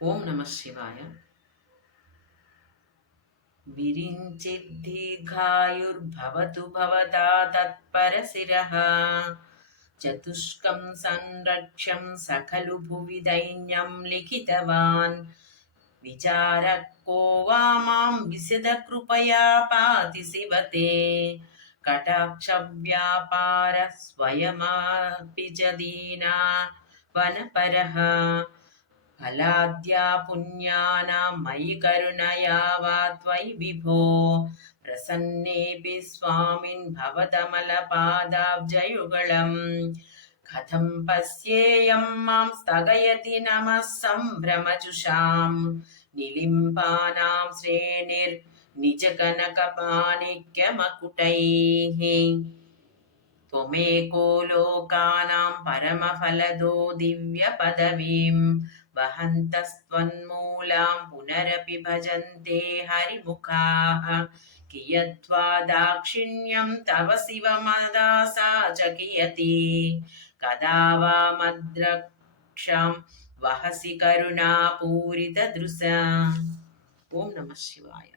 ఓం నమ శివాయ. విరించిద్దీర్ఘాయుర్భవతు భవతా తత్పరశిరః చతుష్కం సంరక్ష్యం సఖలు భువి దైన్యం లిఖితవాన్ విచారः को वा मां विशद कृपया पाति शिवते कटाक्षव्यापारः स्वयमपि च दीना वनपरः फलाद्या पुण्यानां मयि करुणया वा त्वयि विभो प्रसन्नेऽपि स्वामिन् भवदमलपादाब्जयुगळम् कथं पश्येयं मां स्थगयति नमः सम्भ्रमजुषाम् निलिम्पानां श्रेणिर्निजकनकमाणिक्यमकुटैः त्वमेको लोकानां परमफलदो दिव्यपदवीं वहन्तस्त्वन्मूलां पुनरपि भजन्ते हरिमुखाः कियद्वा दाक्षिण्यं तव शिवमदासा च कियती कदा वा मद्रक्षां वहसि करुणापूरितदृशा. ఓం నమ శివాయ.